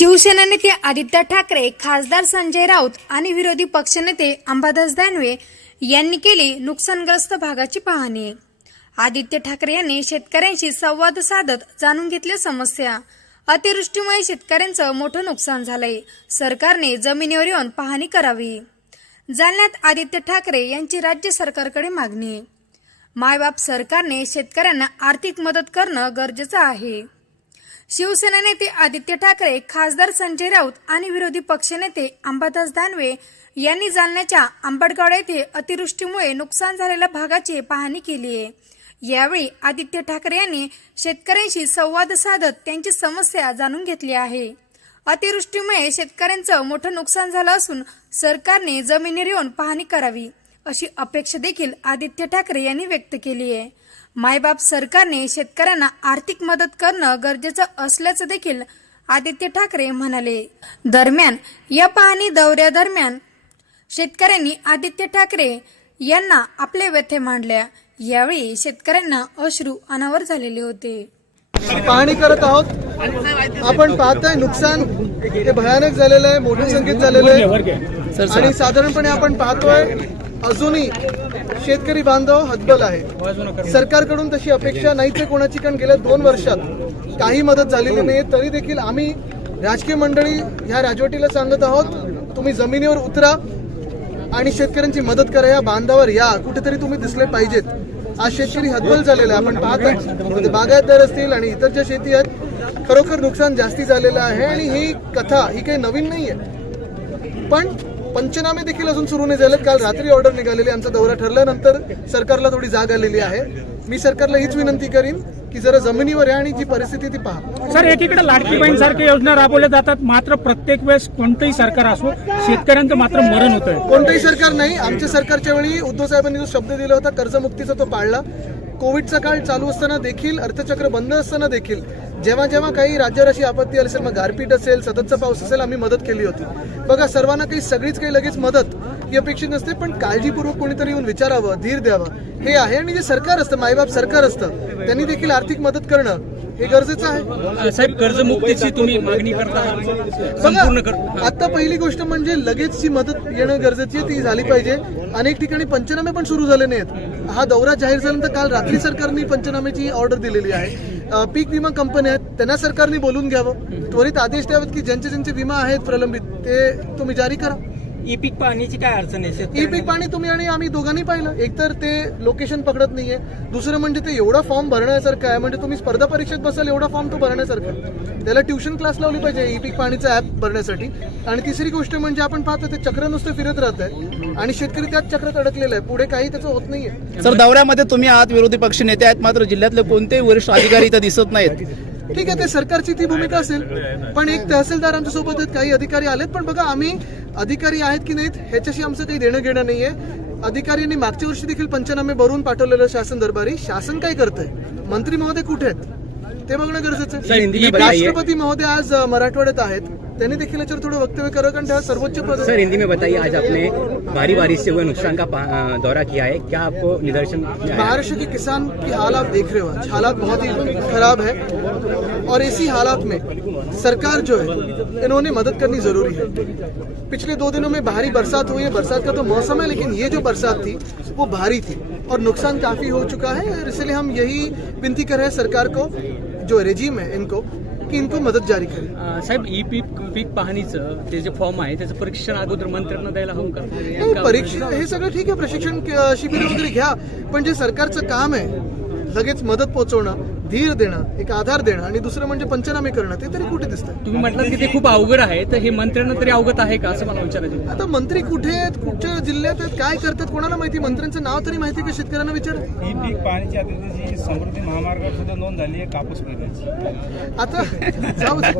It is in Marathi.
शिवसेना नेते आदित्य ठाकरे खासदार संजय राऊत आणि विरोधी पक्षनेते अंबादास दानवे यांनी केली नुकसानग्रस्त भागाची पाहणी. आदित्य ठाकरे यांनी शेतकऱ्यांशी संवाद साधत जाणून घेतल्या समस्या. अतिवृष्टीमुळे शेतकऱ्यांचं मोठं नुकसान झालंय. सरकारने जमिनीवर येऊन पाहणी करावी. जालन्यात आदित्य ठाकरे यांची राज्य सरकारकडे मागणी. मायबाप सरकारने शेतकऱ्यांना आर्थिक मदत करणं गरजेचं आहे. शिवसेना नेते आदित्य ठाकरे खासदार संजय राऊत आणि विरोधी पक्षनेते अंबादास दानवे यांनी जालन्याच्या आंबडगाव येथे अतिवृष्टीमुळे नुकसान झालेल्या भागाची पाहणी केली आहे. यावेळी आदित्य ठाकरे यांनी शेतकऱ्यांशी संवाद साधत त्यांची समस्या जाणून घेतली आहे. अतिवृष्टीमुळे शेतकऱ्यांचं मोठं नुकसान झालं असून सरकारने जमिनीवर येऊन पाहणी करावी. अशी अपेक्षा देखील आदित्य ठाकरे यांनी व्यक्त केली आहे. मायबाप सरकारने शेतकऱ्यांना आर्थिक मदत करणं गरजेचं असल्याचं देखील आदित्य ठाकरे म्हणाले. दरम्यान या पाहणी दौऱ्यादरम्यान शेतकऱ्यांनी आदित्य ठाकरे यांना आपले व्यथे मांडल्या. यावेळी शेतकऱ्यांना अश्रू अनावर झालेले होते. पाहणी करत आहोत. आपण पाहताय नुकसान हे भयानक झालेलं आहे मोठ्या संख्येत झालेलं आहे. आणि साधारणपणे आपण पाहतोय अजूनही शेतकरी बांधव हतबल आहे. सरकारकडून तशी अपेक्षा नाहीच आहे कोणाची कारण गेल्या दोन वर्षात काही मदत झालेली नाही तरी देखील आम्ही राजकीय मंडळी ह्या राजवटीला सांगत आहोत तुम्ही जमिनीवर उतरा आणि शेतकऱ्यांची मदत करा. या बांधावर या. कुठेतरी तुम्ही दिसले पाहिजेत. आज शेतकरी हतबल झालेला आहे. आपण पाहतो म्हणजे बागायतदार असतील आणि इतर ज्या शेती आहेत खरोखर नुकसान जास्ती झालेलं आहे. आणि ही कथा ही काही नवीन नाही आहे पण पंचनामे देखील अजून सुरू नाही झालेत. काल रात्री ऑर्डर निघालेली आमचा दौरा ठरल्यानंतर सरकारला थोडी जाग आलेली आहे. मी सरकारला हीच विनंती करीन की जरा जमिनीवर या आणि जी परिस्थिती ती पहा. सर एकीकडे लाडकी बहीण सारख्या योजना राबवल्या जातात. मात्र प्रत्येक वेळेस कोणतंही सरकार असो शेतकऱ्यांचं मात्र मरण होतंय. कोणतंही सरकार नाही आमच्या सरकारच्या वेळी उद्धव साहेबांनी जो शब्द दिला होता कर्जमुक्तीचा तो पाळला. कोविडचा काळ चालू असताना देखील अर्थचक्र बंद असताना देखील जेव्हा जेव्हा काही राज्यावर अशी आपत्ती आली असेल मग गारपीट असेल सततचा पाऊस असेल आम्ही मदत केली होती. बघा सर्वांना काही सगळीच काही लगेच मदत ही अपेक्षित नसते पण काळजीपूर्वक कोणीतरी येऊन विचारावं धीर द्यावं. हे आहे आणि जे सरकार असतं मायबाप सरकार असतं त्यांनी देखील आर्थिक मदत करणं हे गरजेचं आहे. साहेब कर्जमुक्तीची तुम्ही मागणी करता आता पहिली गोष्ट म्हणजे लगेचची मदत येणं गरजेची आहे ती झाली पाहिजे. अनेक ठिकाणी पंचनामे पण सुरू झाले नाहीत. हा दौरा जाहीर झाल्यानंतर काल रात्री सरकारने पंचनामेची ऑर्डर दिलेली आहे. पीक विमा कंपन्या आहेत त्यांना सरकारने बोलून घ्यावं त्वरित आदेश द्यावेत की ज्यांचे ज्यांचे विमा आहेत प्रलंबित ते तुम्ही जारी करा. ई पीक पाहण्याची काय अडचण आहे? ई? पीक पाणी तुम्ही आणि आम्ही दोघांनी पाहिलं. एकतर ते लोकेशन पकडत नाहीये. दुसरं म्हणजे ते एवढा फॉर्म भरण्यासारखं आहे. म्हणजे तुम्ही स्पर्धा परीक्षेत बसाल एवढा फॉर्म तो भरण्यासारखा. त्याला ट्युशन क्लास लावली पाहिजे ई पीक पाणीचा ऍप भरण्यासाठी. आणि तिसरी गोष्ट म्हणजे आपण पाहतो ते चक्र नुसतं फिरत राहत आहे आणि शेतकरी त्याच चक्रात अडकलेला आहे. पुढे काही त्याचं होत नाहीये. सर दौऱ्यामध्ये तुम्ही आहात विरोधी पक्ष नेते आहेत मात्र जिल्ह्यातले कोणतेही वरिष्ठ अधिकारी इथं दिसत नाहीत. ठीक आहे ते सरकारची ती भूमिका असेल. पण एक तहसीलदार आमच्यासोबत आहेत काही अधिकारी आलेत. पण बघा आम्ही अधिकारी आहेत की नाहीत ह्याच्याशी आमचं काही देणं घेणं नाहीये. अधिकाऱ्यांनी मागच्या वर्षी देखील पंचनामे भरून पाठवलेलं शासन दरबारी. शासन काय करतंय? मंत्री महोदय कुठे आहेत? ते बघणं गरजेचं आहे. राष्ट्रपती महोदय आज मराठवाड्यात आहेत. त्यांनी देखील याच्यावर थोडं वक्तव्य करावं कारण त्या सर्वोच्च पद सर हिंदी में बताइए आज आपने भारी बारिश से हुए नुकसान का दौरा किया है। क्या आपको निदर्शन महाराष्ट्र के किसान की हाल आप देख रहे हो आज। हालात बहुत ही खराब है। और इसी हालात में सरकार जो है इन्होंने मदद करनी ज़रूरी है। पिछले दो दिनों में भारी बरसात हुई है। बरसात का तो मौसम है लेकिन ये जो बरसात थी वो भारी थी। और नुकसान काफ़ी हो चुका है और इसलिए हम यही विनती कर रहे हैं सरकार को जो रेजिम है इनको कि इनको मदद जारी करें अं, साहेब ई पीक पीक पाहणीचं ते जे फॉर्म आहे त्याचं परीक्षण अगोदर मंत्र्यांना द्यायला हवं का? नाही परीक्षा हे सगळं ठीक आहे प्रशिक्षण शिबिर वगैरे घ्या पण जे सरकारचं काम आहे लगेच मदत पोहोचवणं धीर देणं एक आधार देणं आणि दुसरं म्हणजे पंचनामे करणं ते तरी कुठे दिसतंय तुम्ही म्हटलं की ते खूप अवघड आहे तर हे मंत्र्यांना तरी अवगत आहे का असं मला विचारायचं. आता मंत्री कुठे आहेत कुठच्या जिल्ह्यात आहेत काय करतात कोणाला माहिती मंत्र्यांचं नाव तरी माहिती का शेतकऱ्यांना विचार ही पीक पाण्याची अतिथीची समृद्धी महामार्गावर सुद्धा नोंद झाली आहे कापूस आता जाऊ दे.